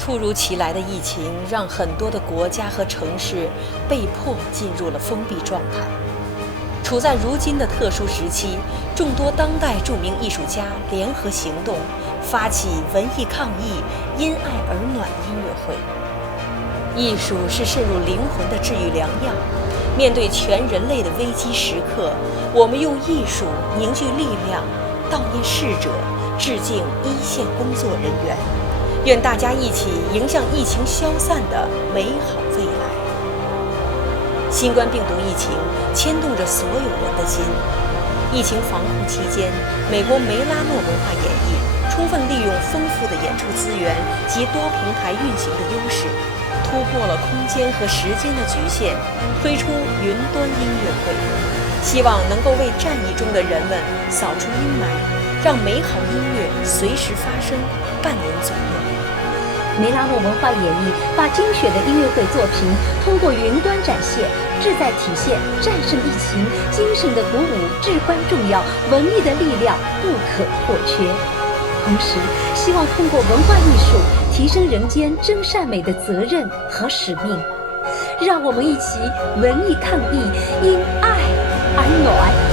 突如其来的疫情让很多的国家和城市被迫进入了封闭状态。处在如今的特殊时期，众多当代著名艺术家联合行动，发起文艺抗疫、因爱而暖音乐会。艺术是渗入灵魂的治愈良药。面对全人类的危机时刻，我们用艺术凝聚力量，悼念逝者，致敬一线工作人员。愿大家一起迎向疫情消散的美好未来。新冠病毒疫情牵动着所有人的心。疫情防控期间，美国梅拉诺文化演艺充分利用丰富的演出资源及多平台运行的优势，突破了空间和时间的局限，推出云端音乐会，希望能够为战役中的人们扫除阴霾，让美好音乐随时发生，半年左右。梅拉诺文化演艺把精选的音乐会作品通过云端展现，志在体现战胜疫情精神的鼓舞至关重要，文艺的力量不可或缺。同时，希望通过文化艺术提升人间真善美的责任和使命。让我们一起文艺抗疫，因爱而暖。